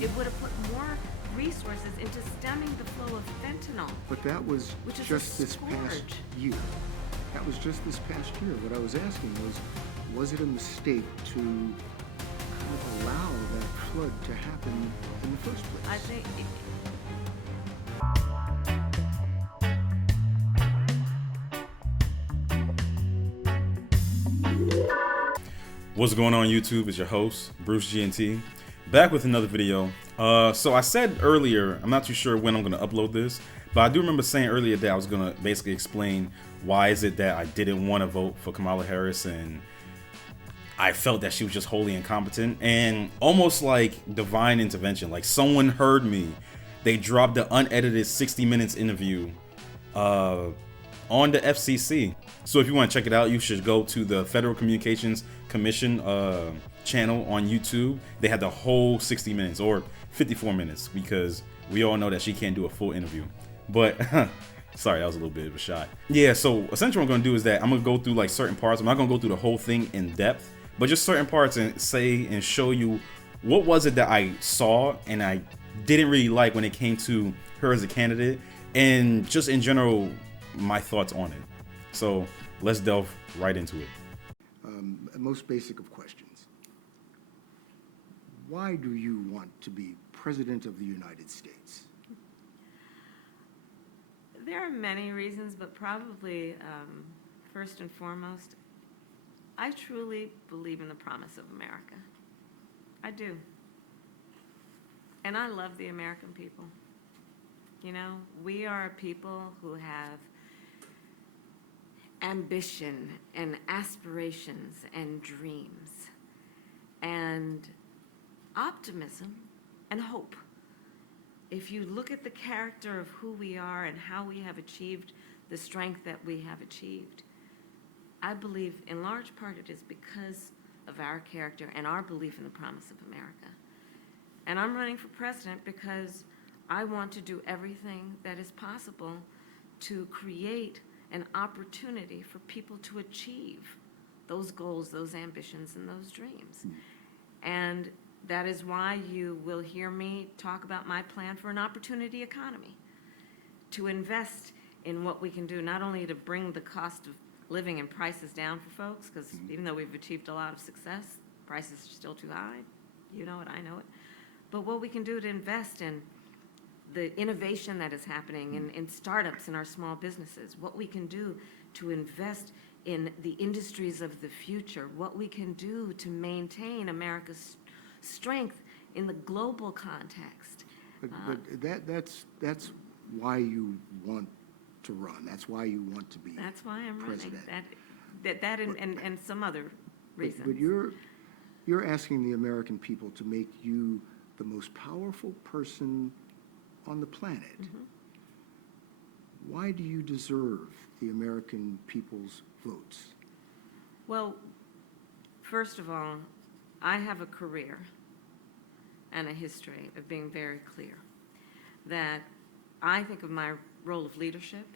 It would have put more resources into stemming the flow of fentanyl. But that was just this past year. That was just this past year. What I was asking was it a mistake to kind of allow that flood to happen in the first place? I think What's going on YouTube? It's your host, Bruce GNT, back with another video. So I said earlier, I'm not too sure when I'm going to upload this, but I do remember saying earlier that I was going to basically explain why is it that I didn't want to vote for Kamala Harris, and I felt that she was just wholly incompetent and almost like divine intervention. Like someone heard me. They dropped the unedited 60 minutes interview on the FCC. So if you want to check it out, you should go to the Federal Communications Commission channel on YouTube. They had the whole 60 minutes or 54 minutes because we all know that she can't do a full interview. But sorry, that was a little bit of a shot. Yeah, so essentially what I'm going to do is that I'm going to go through like certain parts. I'm not going to go through the whole thing in depth, but just certain parts and say and show you what was it that I saw and I didn't really like when it came to her as a candidate, and just in general my thoughts on it. So let's delve right into it. Most basic of questions. Why do you want to be President of the United States? there are many reasons, but probably first and foremost, I truly believe in the promise of America. I do. And I love the American people. You know, we are a people who have ambition and aspirations and dreams and optimism and hope. If you look at the character of who we are and how we have achieved the strength that we have achieved, I believe in large part it is because of our character and our belief in the promise of America. And I'm running for president because I want to do everything that is possible to create an opportunity for people to achieve those goals, those ambitions, and those dreams. And that is why you will hear me talk about my plan for an opportunity economy, to invest in what we can do, not only to bring the cost of living and prices down for folks, because even though we've achieved a lot of success, prices are still too high. You know it, I know it. But what we can do to invest in the innovation that is happening in startups and our small businesses, what we can do to invest in the industries of the future, what we can do to maintain America's strength in the global context. But that's why you want to run. That's why you want to be president. That's why I'm running. And some other reasons. But you're asking the American people to make you the most powerful person on the planet. Mm-hmm. Why do you deserve the American people's votes? Well, first of all, I have a career and a history of being very clear that I think of my role of leadership,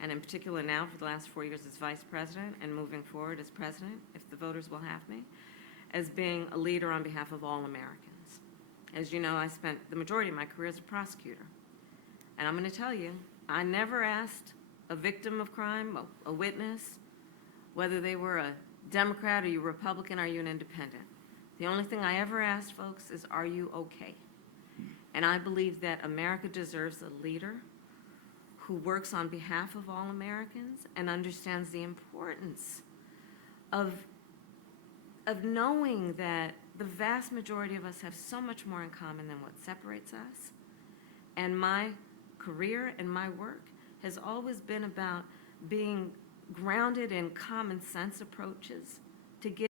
and in particular now for the last 4 years as vice president and moving forward as president, if the voters will have me, as being a leader on behalf of all Americans. As you know, I spent the majority of my career as a prosecutor. And I'm going to tell you, I never asked a victim of crime, a witness, whether they were a Democrat, are you Republican, are you an independent? The only thing I ever asked folks is, are you okay? And I believe that America deserves a leader who works on behalf of all Americans and understands the importance of knowing that the vast majority of us have so much more in common than what separates us. And my career and my work has always been about being grounded in common sense approaches to get.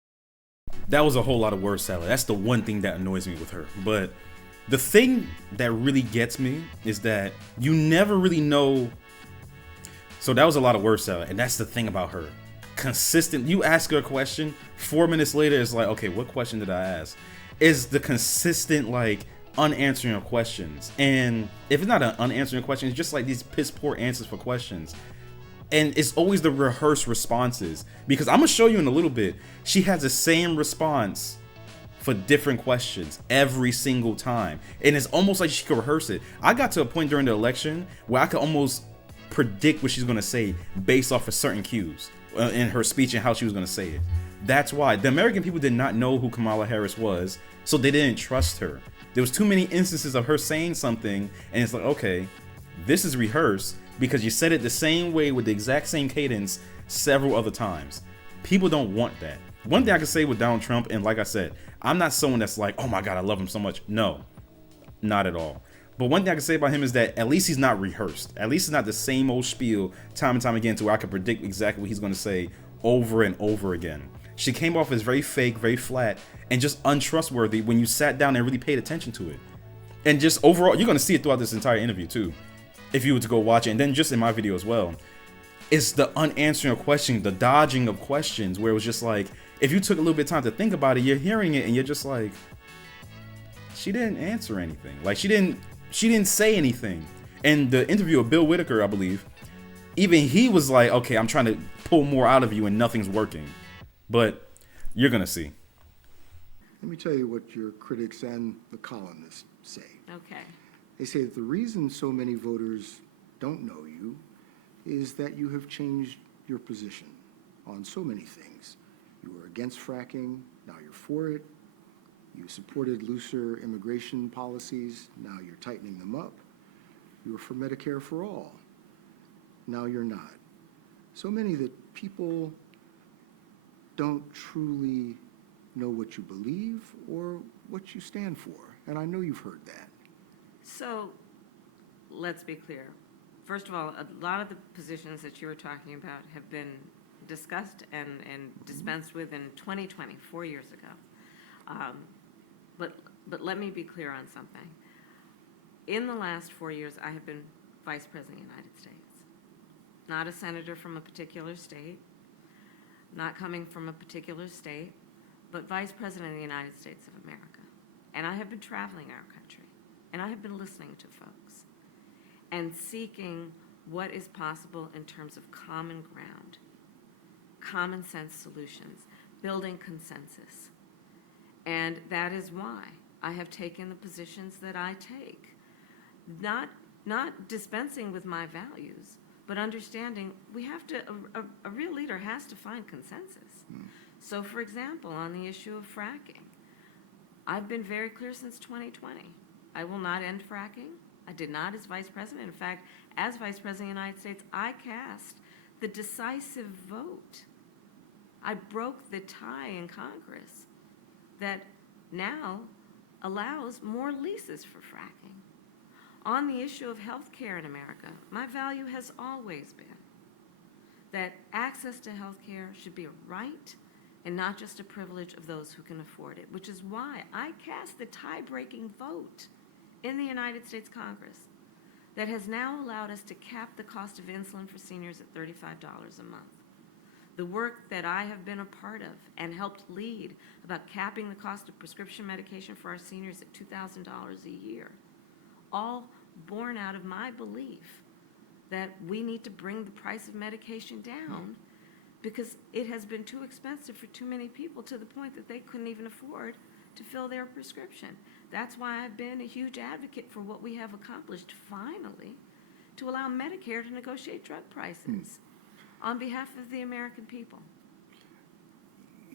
That was a whole lot of word salad. That's the one thing that annoys me with her. But the thing that really gets me is that you never really know. So that was a lot of word salad. And that's the thing about her. Consistent. You ask her a question, 4 minutes later, it's like, okay, what question did I ask? Is the consistent, like, unanswering of questions. And if it's not an unanswering question, it's just like these piss poor answers for questions. And it's always the rehearsed responses. Because I'm going to show you in a little bit, she has the same response for different questions every single time. And it's almost like she could rehearse it. I got to a point during the election where I could almost predict what she's going to say based off of certain cues in her speech and how she was going to say it. That's why the American people did not know who Kamala Harris was, so they didn't trust her. There was too many instances of her saying something, and it's like, okay, this is rehearsed because you said it the same way with the exact same cadence several other times. People don't want that. One thing I can say with Donald Trump, and like I said, I'm not someone that's like, oh my God, I love him so much. No, not at all. But one thing I can say about him is that at least he's not rehearsed. At least it's not the same old spiel time and time again to where I can predict exactly what he's going to say over and over again. She came off as very fake, very flat, and just untrustworthy when you sat down and really paid attention to it. And just overall, you're going to see it throughout this entire interview too, if you were to go watch it. And then just in my video as well, it's the unanswering of questions, the dodging of questions, where it was just like, if you took a little bit of time to think about it, you're hearing it and you're just like, she didn't answer anything. Like she didn't say anything. And the interview of Bill Whitaker, I believe, even he was like, okay, I'm trying to pull more out of you and nothing's working. But you're going to see. Let me tell you what your critics and the columnists say. Okay. They say that the reason so many voters don't know you is that you have changed your position on so many things. You were against fracking, now you're for it. You supported looser immigration policies, now you're tightening them up. You were for Medicare for all, now you're not. So many that people don't truly know what you believe or what you stand for. And I know you've heard that. So let's be clear. First of all, a lot of the positions that you were talking about have been discussed and dispensed with in 2020, 4 years ago. But let me be clear on something. In the last 4 years, I have been Vice President of the United States. Not a senator from a particular state, not coming from a particular state, but Vice President of the United States of America. And I have been traveling our country, and I have been listening to folks and seeking what is possible in terms of common ground, common sense solutions, building consensus. And that is why I have taken the positions that I take. Not dispensing with my values, but understanding we have to, a real leader has to find consensus. So for example, on the issue of fracking, I've been very clear since 2020. I will not end fracking. I did not as Vice President. In fact, as Vice President of the United States, I cast the decisive vote. I broke the tie in Congress that now allows more leases for fracking. On the issue of health care in America, my value has always been that access to health care should be a right and not just a privilege of those who can afford it, which is why I cast the tie-breaking vote in the United States Congress that has now allowed us to cap the cost of insulin for seniors at $35 a month. The work that I have been a part of and helped lead about capping the cost of prescription medication for our seniors at $2,000 a year, all born out of my belief that we need to bring the price of medication down because it has been too expensive for too many people to the point that they couldn't even afford to fill their prescription. That's why I've been a huge advocate for what we have accomplished finally to allow Medicare to negotiate drug prices on behalf of the American people.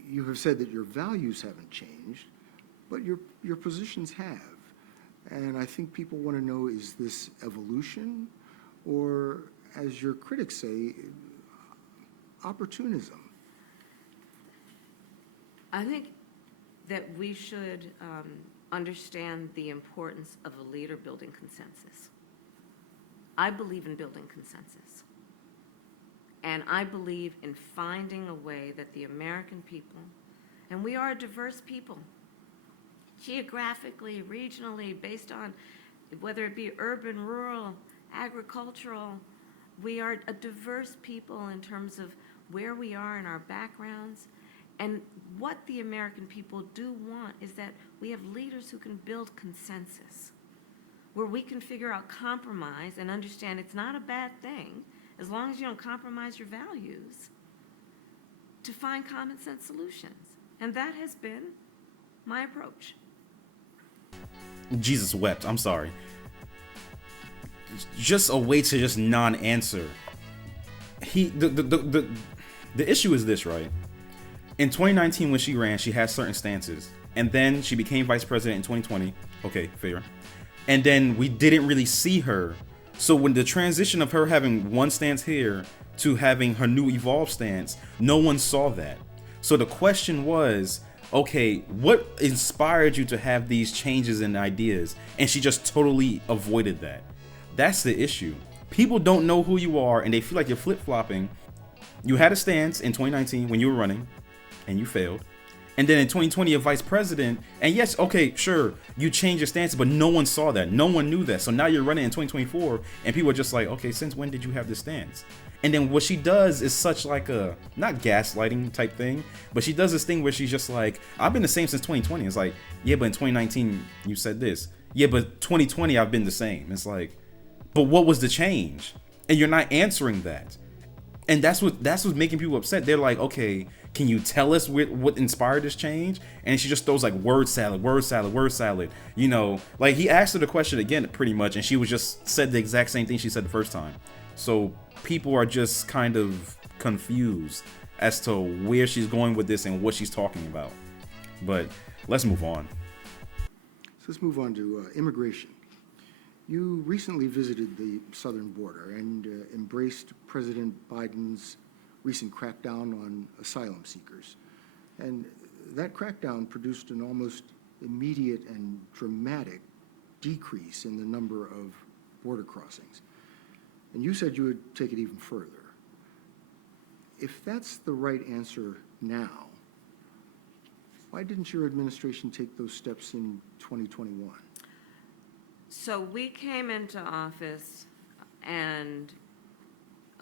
You have said that your values haven't changed, but your positions have. And I think people want to know, is this evolution or, as your critics say, opportunism? I think that we should understand the importance of a leader building consensus. I believe in building consensus. And I believe in finding a way that the American people, and we are a diverse people, geographically, regionally, based on whether it be urban, rural, agricultural, we are a diverse people in terms of where we are in our backgrounds. And what the American people do want is that we have leaders who can build consensus, where we can figure out compromise and understand it's not a bad thing, as long as you don't compromise your values, to find common sense solutions. And that has been my approach. Jesus wept. I'm sorry. Just a way to just non-answer. The issue is this, right? In 2019, when she ran, she had certain stances, and then she became vice president in 2020. Okay, fair. And then we didn't really see her. So when the transition of her having one stance here to having her new evolved stance, no one saw that. So the question was, okay, what inspired you to have these changes in ideas? And she just totally avoided that. That's the issue. People don't know who you are, and they feel like you're flip-flopping. You had a stance in 2019 when you were running, and you failed. And then in 2020, you're vice president. And yes, okay, sure, you changed your stance, but no one saw that. No one knew that. So now you're running in 2024, and people are just like, okay, since when did you have this stance? And then what she does is such like a, not gaslighting type thing, but she does this thing where she's just like, I've been the same since 2020. It's like, yeah, but in 2019, you said this. Yeah, but 2020, I've been the same. It's like, but what was the change? And you're not answering that. And that's what's making people upset. They're like, okay, can you tell us what inspired this change? And she just throws like word salad. You know, like he asked her the question again, pretty much, and she was just said the exact same thing she said the first time. So people are just kind of confused as to where she's going with this and what she's talking about. But let's move on. So let's move on to immigration. You recently visited the southern border and embraced President Biden's recent crackdown on asylum seekers. And that crackdown produced an almost immediate and dramatic decrease in the number of border crossings. And you said you would take it even further. If that's the right answer now, why didn't your administration take those steps in 2021? So we came into office, and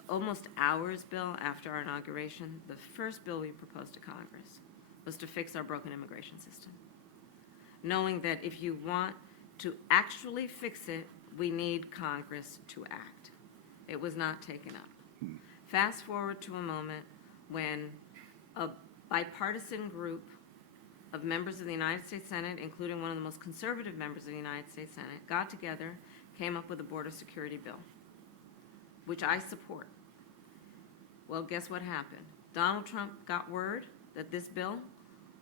almost hours, Bill, after our inauguration, the first bill we proposed to Congress was to fix our broken immigration system, knowing that if you want to actually fix it, we need Congress to act. It was not taken up. Fast forward to a moment when a bipartisan group of members of the United States Senate, including one of the most conservative members of the United States Senate, got together, came up with a border security bill, which I support. Well, guess what happened? Donald Trump got word that this bill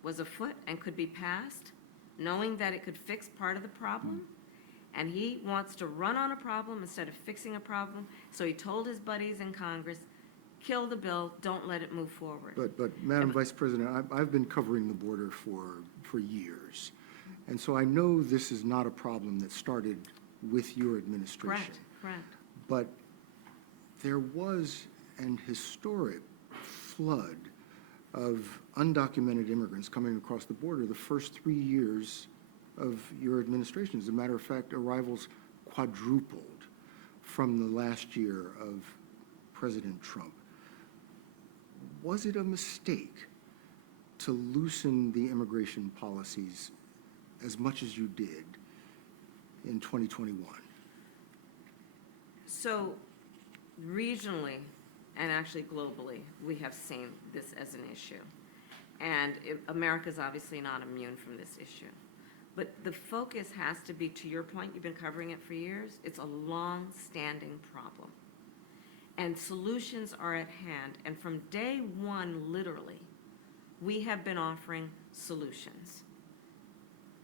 was afoot and could be passed, knowing that it could fix part of the problem, and he wants to run on a problem instead of fixing a problem, so he told his buddies in Congress, kill the bill, don't let it move forward. But Madam Vice President, I've been covering the border for years. And so I know this is not a problem that started with your administration. Correct. But there was an historic flood of undocumented immigrants coming across the border the first 3 years of your administration. As a matter of fact, arrivals quadrupled from the last year of President Trump. Was it a mistake to loosen the immigration policies as much as you did in 2021? So regionally, and actually globally, we have seen this as an issue. And America's obviously not immune from this issue. But the focus has to be, to your point, you've been covering it for years, it's a long-standing problem. And solutions are at hand. And from day one, literally, we have been offering solutions,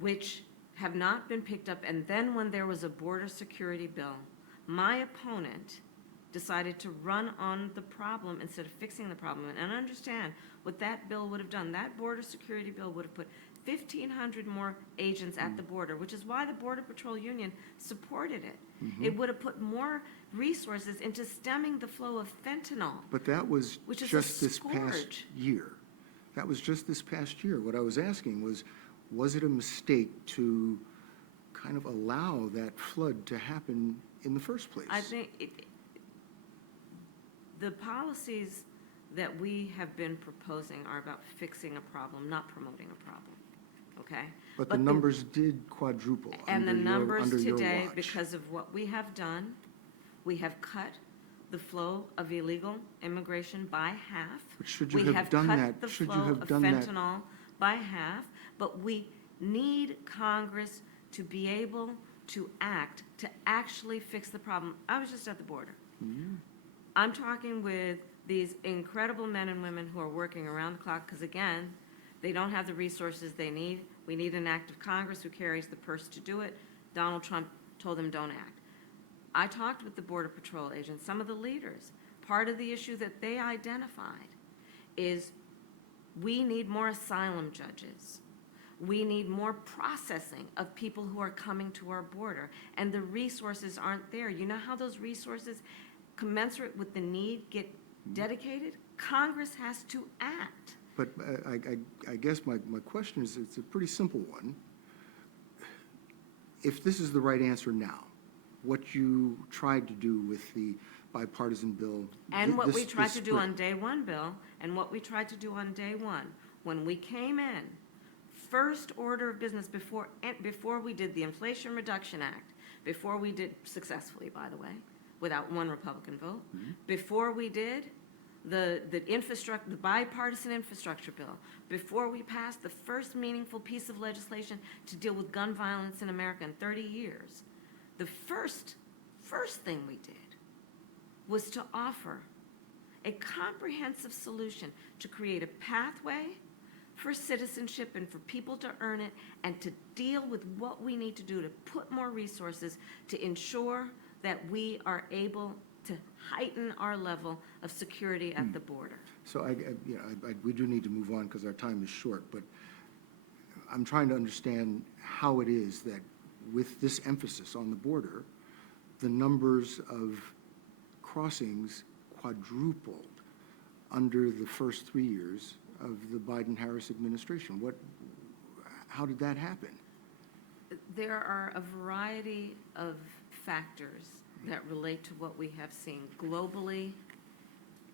which have not been picked up. And then when there was a border security bill, my opponent decided to run on the problem instead of fixing the problem. And understand what that bill would have done. That border security bill would have put 1,500 more agents at the border, which is why the Border Patrol Union supported it. It would have put more resources into stemming the flow of fentanyl. But that was which is just a this past scourge. year. That was just this past year. What I was asking was it a mistake to kind of allow that flood to happen in the first place? I think the policies that we have been proposing are about fixing a problem, not promoting a problem. Okay? But the numbers did quadruple And the under numbers your today, watch. because of what we have done, we have cut the flow of illegal immigration by half. But should you We have done cut that? the Should you flow have of done that? fentanyl by half, but we need Congress to be able to act, to actually fix the problem. I was just at the border. I'm talking with these incredible men and women who are working around the clock, because again, they don't have the resources they need. We need an act of Congress who carries the purse to do it. Donald Trump told them don't act. I talked with the Border Patrol agents, some of the leaders. Part of the issue that they identified is we need more asylum judges. We need more processing of people who are coming to our border, and the resources aren't there. You know how those resources commensurate with the need get dedicated? Congress has to act. But I guess my question is, it's a pretty simple one. If this is the right answer now, what you tried to do with the bipartisan bill. And what we tried this to do spring. on day one, Bill, and what we tried to do on day one, when we came in, first order of business before we did the Inflation Reduction Act, before we did, successfully, by the way, without one Republican vote, before we did the bipartisan infrastructure bill, before we passed the first meaningful piece of legislation to deal with gun violence in America in 30 years, the first thing we did was to offer a comprehensive solution to create a pathway for citizenship and for people to earn it, and to deal with what we need to do to put more resources to ensure that we are able to heighten our level of security at the border. So we do need to move on because our time is short, but I'm trying to understand how it is that with this emphasis on the border, the numbers of crossings quadrupled under the first 3 years of the Biden-Harris administration. How did that happen? There are a variety of factors that relate to what we have seen globally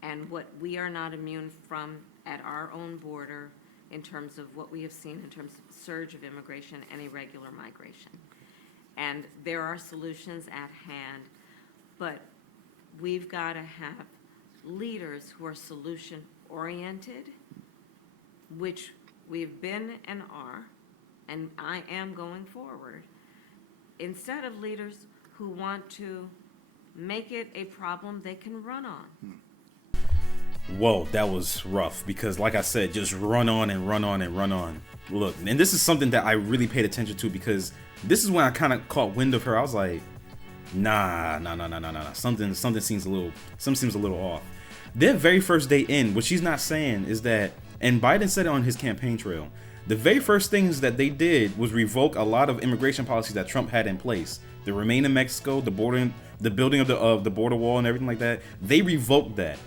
and what we are not immune from at our own border in terms of what we have seen in terms of surge of immigration and irregular migration. And there are solutions at hand, but we've got to have leaders who are solution-oriented, which we've been and are, and I am going forward, instead of leaders who want to make it a problem they can run on. Whoa, that was rough because, like I said, just run on and run on and run on. Look, and this is something that I really paid attention to because this is when I kind of caught wind of her. I was like, nah. Something seems a little off. Their very first day in, what she's not saying is that, and Biden said it on his campaign trail, the very first things that they did was revoke a lot of immigration policies that Trump had in place. The Remain in Mexico, the building of the border wall and everything like that. They revoked that.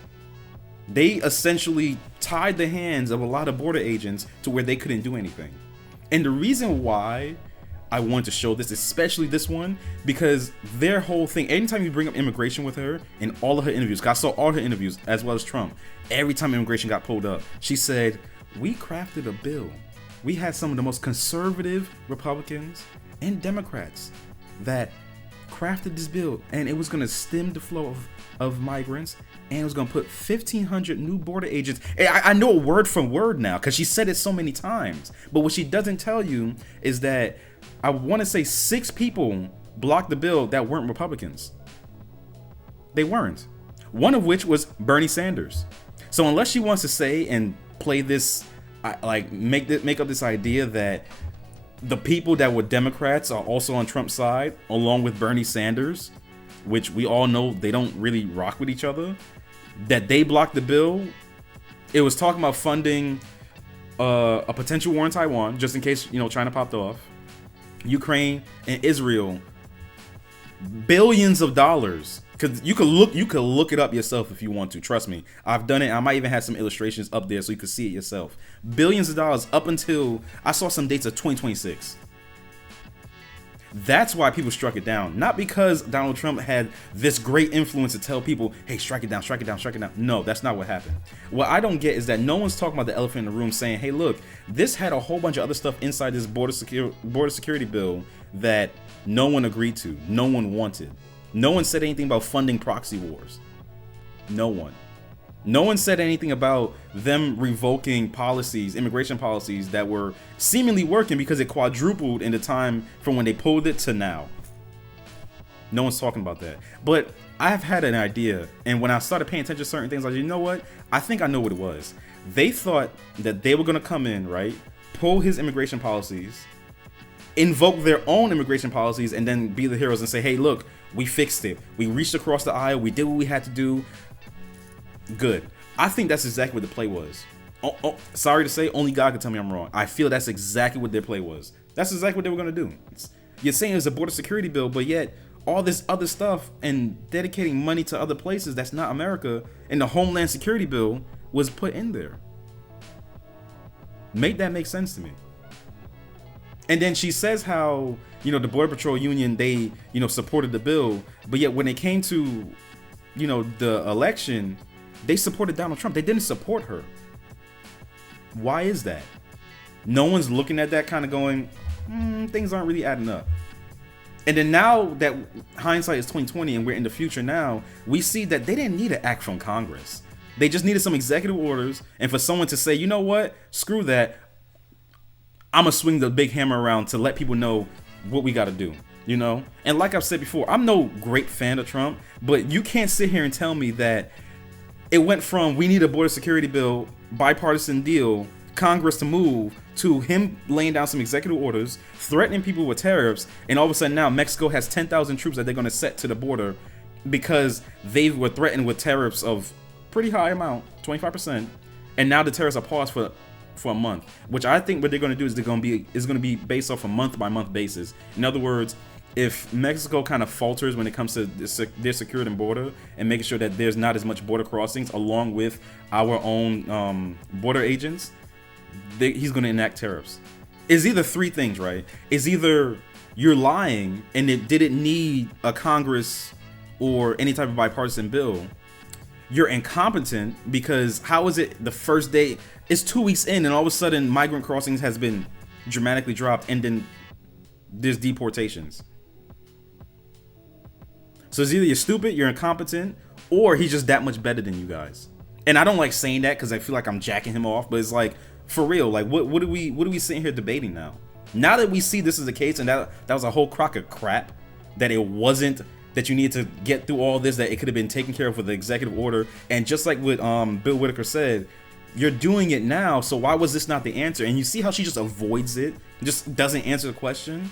They essentially tied the hands of a lot of border agents to where they couldn't do anything. And the reason why I wanted to show this, especially this one, because their whole thing, anytime you bring up immigration with her in all of her interviews, 'cause I saw all her interviews as well as Trump, every time immigration got pulled up, she said, we crafted a bill. We had some of the most conservative Republicans and Democrats that crafted this bill, and it was going to stem the flow of migrants, and it was going to put 1,500 new border agents. I know word from word now because she said it so many times, but what she doesn't tell you is that I want to say 6 people blocked the bill that weren't Republicans. They weren't. One of which was Bernie Sanders. So unless she wants to say and play this, make up this idea that the people that were Democrats are also on Trump's side, along with Bernie Sanders, which we all know they don't really rock with each other, that they blocked the bill. It was talking about funding a potential war in Taiwan, just in case, China popped off. Ukraine and Israel, billions of dollars. Because you could look it up yourself if you want to. Trust me, I've done it. I might even have some illustrations up there so you can see it yourself. Billions of dollars up until I saw some dates of 2026. That's why people struck it down. Not because Donald Trump had this great influence to tell people, hey, strike it down, strike it down, strike it down. No, that's not what happened. What I don't get is that no one's talking about the elephant in the room saying, hey, look, this had a whole bunch of other stuff inside this border security bill that no one agreed to, no one wanted. No one said anything about funding proxy wars. No one. No one said anything about them revoking policies, immigration policies that were seemingly working because it quadrupled in the time from when they pulled it to now. No one's talking about that. But I've had an idea, and when I started paying attention to certain things, I was like, you know what? I think I know what it was. They thought that they were going to come in, right? Pull his immigration policies, invoke their own immigration policies, and then be the heroes and say, hey, look, we fixed it. We reached across the aisle. We did what we had to do. Good. I think that's exactly what the play was. Sorry to say, only God can tell me I'm wrong. I feel that's exactly what their play was. That's exactly what they were going to do. You're saying it's a border security bill, but yet all this other stuff and dedicating money to other places that's not America and the Homeland Security bill was put in there. Make that make sense to me. And then she says how, you know, the Border Patrol Union, they, you know, supported the bill, but yet when it came to, you know, the election, they supported Donald Trump. They didn't support her. Why is that? No one's looking at that kind of going, things aren't really adding up. And then now that hindsight is 2020 and we're in the future now, we see that they didn't need an act from Congress. They just needed some executive orders and for someone to say, you know what, screw that. I'm gonna swing the big hammer around to let people know what we got to do, you know? And like I've said before, I'm no great fan of Trump, but you can't sit here and tell me that it went from we need a border security bill, bipartisan deal, Congress to move, to him laying down some executive orders, threatening people with tariffs, and all of a sudden now Mexico has 10,000 troops that they're going to set to the border because they were threatened with tariffs of pretty high amount, 25%, and now the tariffs are paused for a month. Which I think what they're going to do is going to be based off a month by month basis. In other words, if Mexico kind of falters when it comes to their security and border and making sure that there's not as much border crossings along with our own border agents, he's going to enact tariffs. It's either three things, right? It's either you're lying and it didn't need a Congress or any type of bipartisan bill. You're incompetent because how is it the first day, it's 2 weeks in and all of a sudden migrant crossings has been dramatically dropped and then there's deportations. So it's either you're stupid, you're incompetent, or he's just that much better than you guys. And I don't like saying that because I feel like I'm jacking him off, but it's like, for real, like what are we sitting here debating now? Now that we see this is the case and that was a whole crock of crap, that it wasn't that you need to get through all this, that it could have been taken care of with the executive order. And just like what Bill Whitaker said, you're doing it now, so why was this not the answer? And you see how she just avoids it, just doesn't answer the question.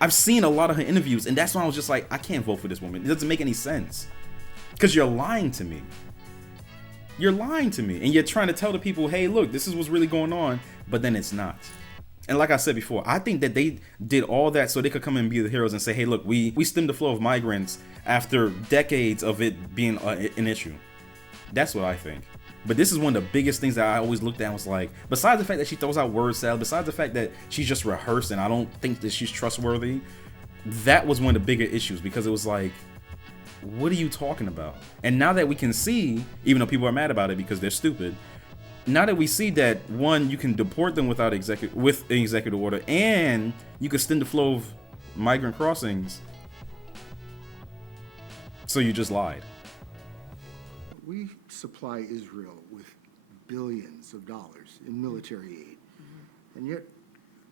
I've seen a lot of her interviews, and that's why I was just like, I can't vote for this woman. It doesn't make any sense. Because you're lying to me. You're lying to me. And you're trying to tell the people, hey, look, this is what's really going on. But then it's not. And like I said before, I think that they did all that so they could come and be the heroes and say, hey, look, we stemmed the flow of migrants after decades of it being an issue. That's what I think. But this is one of the biggest things that I always looked at and was like, besides the fact that she throws out word salad, besides the fact that she's just rehearsed and I don't think that she's trustworthy, that was one of the bigger issues because it was like, what are you talking about? And now that we can see, even though people are mad about it because they're stupid, now that we see that, one, you can deport them with an executive order and you can stem the flow of migrant crossings, so you just lied. We supply Israel with billions of dollars in military aid. And yet,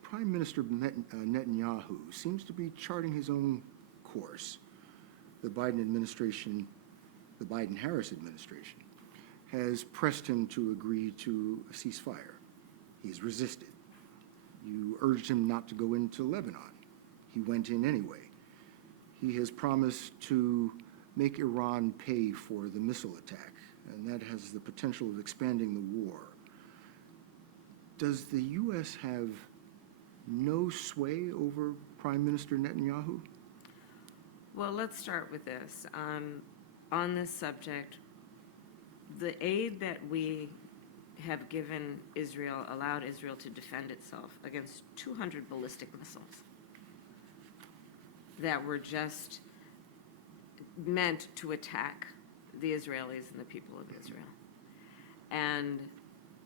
Prime Minister Netanyahu seems to be charting his own course. The Biden administration, the Biden-Harris administration, has pressed him to agree to a ceasefire. He's resisted. You urged him not to go into Lebanon. He went in anyway. He has promised to make Iran pay for the missile attack, and that has the potential of expanding the war. Does the U.S. have no sway over Prime Minister Netanyahu? Well, let's start with this. On this subject, the aid that we have given Israel allowed Israel to defend itself against 200 ballistic missiles that were just meant to attack the Israelis and the people of Israel. And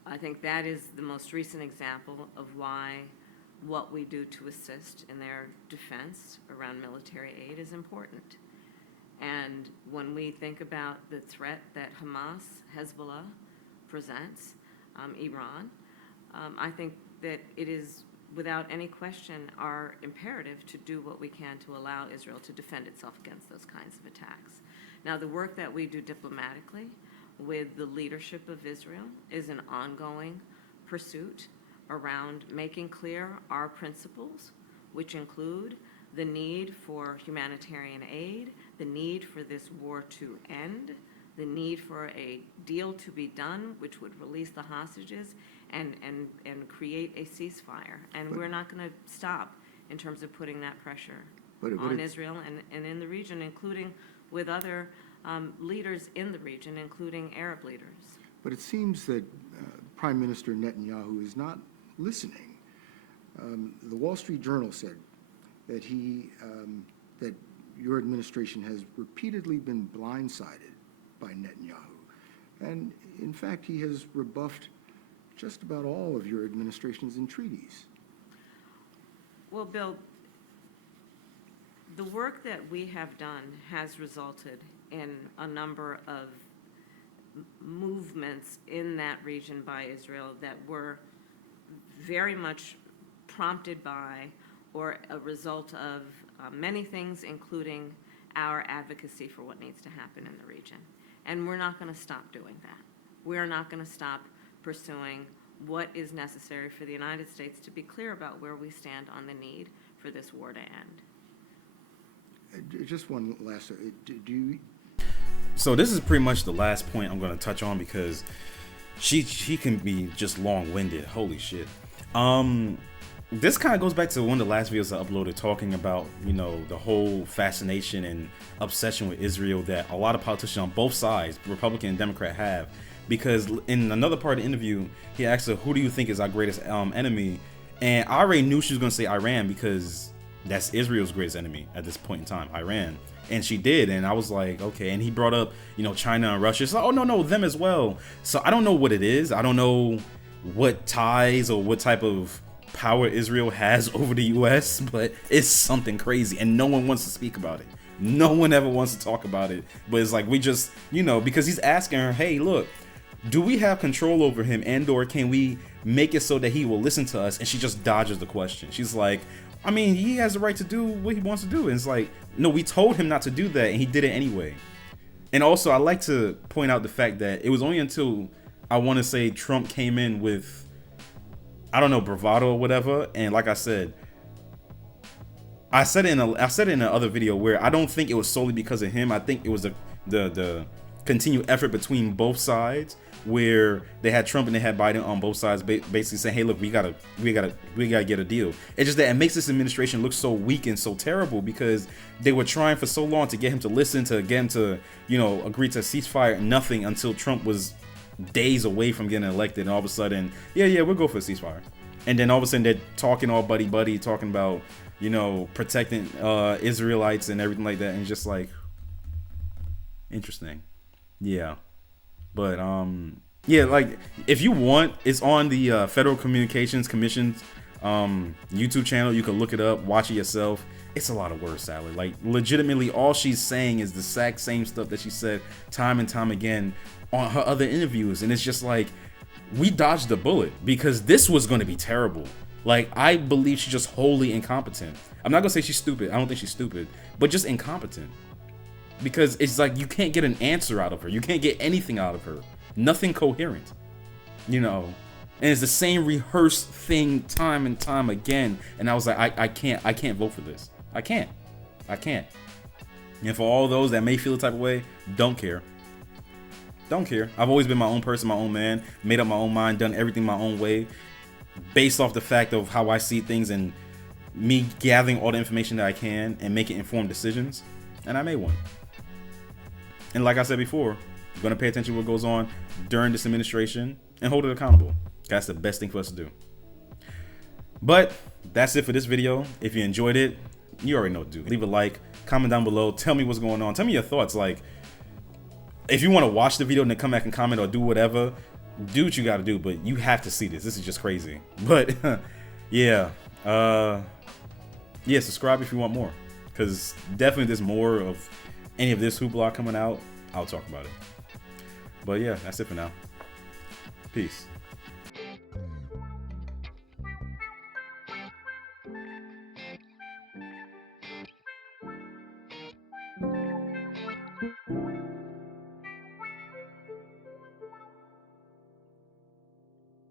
I think that is the most recent example of why what we do to assist in their defense around military aid is important. And when we think about the threat that Hamas, Hezbollah presents, Iran, I think that it is, without any question, our imperative to do what we can to allow Israel to defend itself against those kinds of attacks. Now, the work that we do diplomatically with the leadership of Israel is an ongoing pursuit around making clear our principles, which include the need for humanitarian aid, the need for this war to end, the need for a deal to be done which would release the hostages and create a ceasefire. And we're not going to stop in terms of putting that pressure on Israel and in the region, including with other leaders in the region, including Arab leaders. But it seems that Prime Minister Netanyahu is not listening. The Wall Street Journal said that that your administration has repeatedly been blindsided by Netanyahu. And in fact, he has rebuffed just about all of your administration's entreaties. Well, Bill, the work that we have done has resulted in a number of movements in that region by Israel that were very much prompted by or a result of many things, including our advocacy for what needs to happen in the region. And we're not going to stop doing that. We're not going to stop pursuing what is necessary for the United States to be clear about where we stand on the need for this war to end. Just one last, do you... So this is pretty much the last point I'm going to touch on because she can be just long-winded. Holy shit. This kind of goes back to one of the last videos I uploaded talking about, you know, the whole fascination and obsession with Israel that a lot of politicians on both sides, Republican and Democrat, have. Because in another part of the interview, he asked her, who do you think is our greatest enemy? And I already knew she was going to say Iran because that's Israel's greatest enemy at this point in time, Iran. And she did, and I was like, okay. And he brought up, you know, China and Russia. It's like, oh, no, them as well. So I don't know what it is. I don't know what ties or what type of power Israel has over the U.S., but it's something crazy, and no one wants to speak about it. No one ever wants to talk about it. But it's like we just, you know, because he's asking her, hey, look, do we have control over him, and or can we make it so that he will listen to us? And she just dodges the question. She's like, I mean, he has the right to do what he wants to do. And it's like, no, we told him not to do that, and he did it anyway. And also, I like to point out the fact that it was only until, I want to say, Trump came in with, I don't know, bravado or whatever. And like I said it in the other video where I don't think it was solely because of him. I think it was the continued effort between both sides, where they had Trump and they had Biden on both sides, basically saying, "Hey, look, we gotta get a deal." It's just that it makes this administration look so weak and so terrible because they were trying for so long to get him to listen, to get him to, you know, agree to a ceasefire. Nothing until Trump was days away from getting elected, and all of a sudden, yeah, we'll go for a ceasefire. And then all of a sudden they're talking all buddy, talking about, you know, protecting Israelites and everything like that, and just like, interesting. Yeah. But yeah, like, if you want, it's on the Federal Communications Commission's YouTube channel. You can look it up, watch it yourself. It's a lot of word salad. Like, legitimately, all she's saying is the exact same stuff that she said time and time again on her other interviews. And it's just like, we dodged the bullet because this was going to be terrible. Like, I believe she's just wholly incompetent. I'm not gonna say she's stupid. I don't think she's stupid, but just incompetent. Because it's like, you can't get an answer out of her. You can't get anything out of her. Nothing coherent, you know. And it's the same rehearsed thing time and time again. And I was like, I can't vote for this. I can't. And for all those that may feel the type of way, don't care. Don't care. I've always been my own person, my own man, made up my own mind, done everything my own way, based off the fact of how I see things and me gathering all the information that I can and making informed decisions. And I made one. And like I said before, I'm going to pay attention to what goes on during this administration and hold it accountable. That's the best thing for us to do. But that's it for this video. If you enjoyed it, you already know what to do. Leave a like, comment down below, tell me what's going on. Tell me your thoughts. Like, if you want to watch the video and then come back and comment or do whatever, do what you got to do. But you have to see this. This is just crazy. But yeah, subscribe if you want more, because definitely there's more of any of this hoopla coming out, I'll talk about it. But yeah, that's it for now. Peace.